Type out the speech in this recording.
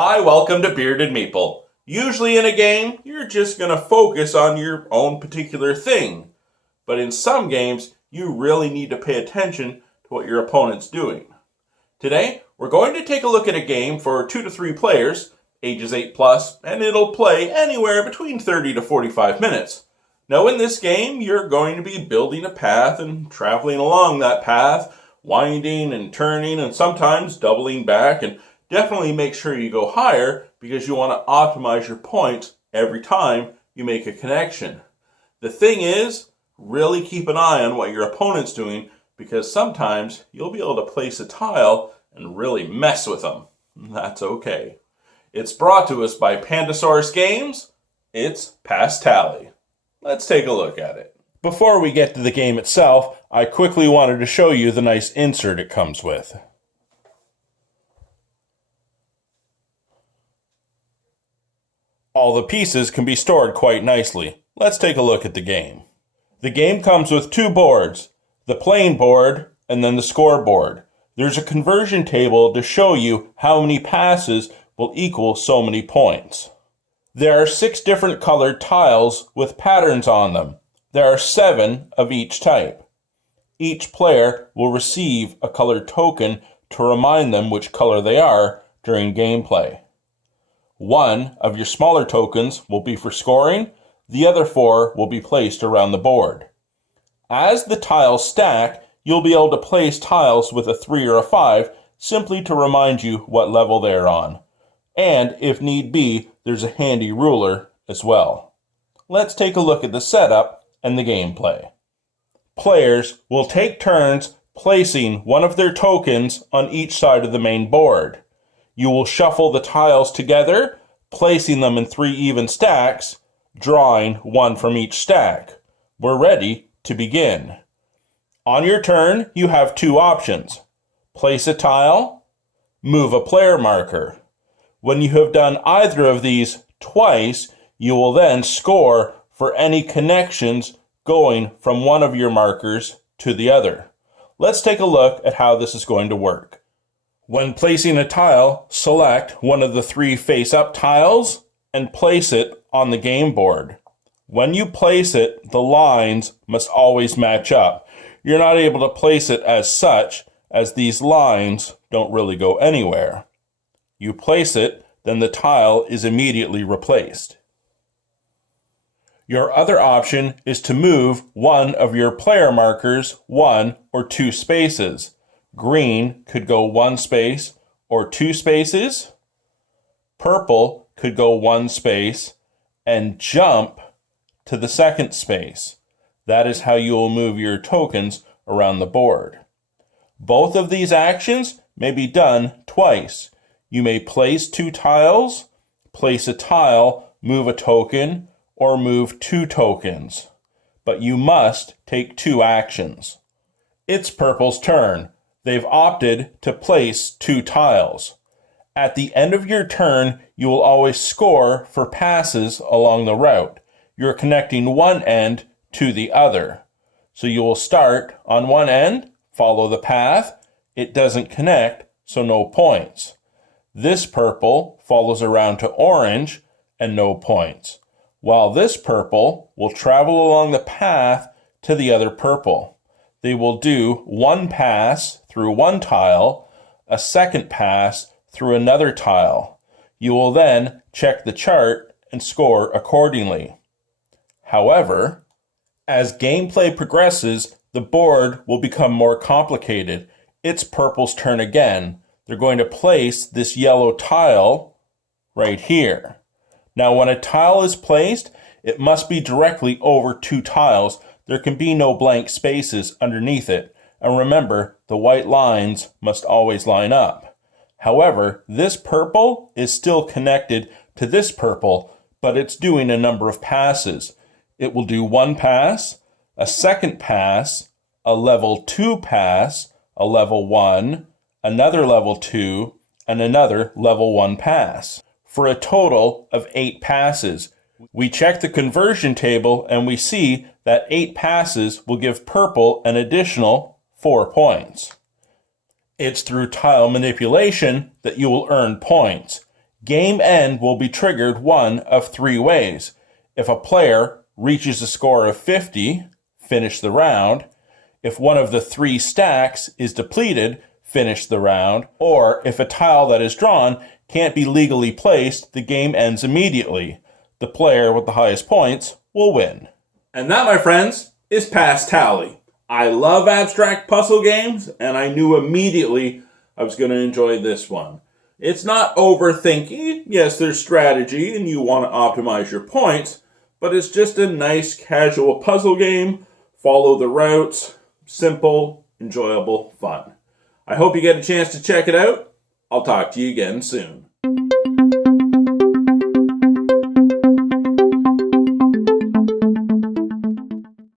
Hi, welcome to Bearded Meeple. Usually in a game, you're just going to focus on your own particular thing. But in some games, you really need to pay attention to what your opponent's doing. Today, we're going to take a look at a game for 2 to 3 players, ages 8 plus, and it'll play anywhere between 30 to 45 minutes. Now in this game, you're going to be building a path and traveling along that path, winding and turning and sometimes doubling back, and definitely make sure you go higher because you want to optimize your points every time you make a connection. The thing is, really keep an eye on what your opponent's doing because sometimes you'll be able to place a tile and really mess with them. That's okay. It's brought to us by Pandasaurus Games. It's Passtally. Let's take a look at it. Before we get to the game itself, I quickly wanted to show you the nice insert it comes with. All the pieces can be stored quite nicely. Let's take a look at the game. The game comes with 2 boards, the playing board and then the scoreboard. There's a conversion table to show you how many passes will equal so many points. There are 6 different colored tiles with patterns on them. There are 7 of each type. Each player will receive a colored token to remind them which color they are during gameplay. 1 of your smaller tokens will be for scoring, the other 4 will be placed around the board. As the tiles stack, you'll be able to place tiles with a 3 or a 5 simply to remind you what level they're on. And if need be, there's a handy ruler as well. Let's take a look at the setup and the gameplay. Players will take turns placing one of their tokens on each side of the main board. You will shuffle the tiles together, placing them in 3 even stacks, drawing 1 from each stack. We're ready to begin. On your turn, you have 2 options. Place a tile, move a player marker. When you have done either of these twice, you will then score for any connections going from one of your markers to the other. Let's take a look at how this is going to work. When placing a tile, select one of the 3 face-up tiles and place it on the game board. When you place it, the lines must always match up. You're not able to place it as such, as these lines don't really go anywhere. You place it, then the tile is immediately replaced. Your other option is to move one of your player markers 1 or 2 spaces. Green could go 1 space or 2 spaces. Purple could go 1 space and jump to the 2nd space. That is how you will move your tokens around the board. Both of these actions may be done twice. You may place 2 tiles, place a tile, move a token, or move 2 tokens. But you must take 2 actions. It's Purple's turn. They've opted to place 2 tiles. At the end of your turn, you will always score for passes along the route. You're connecting one end to the other. So you will start on one end, follow the path. It doesn't connect, so no points. This purple follows around to orange and no points. While this purple will travel along the path to the other purple. They will do 1 pass through 1 tile, a 2nd pass through another tile. You will then check the chart and score accordingly. However, as gameplay progresses, the board will become more complicated. It's Purple's turn again. They're going to place this yellow tile right here. Now, when a tile is placed, it must be directly over 2 tiles. There can be no blank spaces underneath it. And remember, the white lines must always line up. However, this purple is still connected to this purple, but it's doing a number of passes. It will do 1 pass, a 2nd pass, a level 2 pass, a level 1, another level 2, and another level 1 pass, for a total of 8 passes. We check the conversion table and we see that 8 passes will give Purple an additional 4 points. It's through tile manipulation that you will earn points. Game end will be triggered one of three ways. If a player reaches a score of 50, finish the round. If one of the three stacks is depleted, finish the round. Or if a tile that is drawn can't be legally placed, the game ends immediately. The player with the highest points will win. And that, my friends, is Passtally. I love abstract puzzle games, and I knew immediately I was going to enjoy this one. It's not overthinking. Yes, there's strategy, and you want to optimize your points, but it's just a nice, casual puzzle game. Follow the routes. Simple, enjoyable, fun. I hope you get a chance to check it out. I'll talk to you again soon.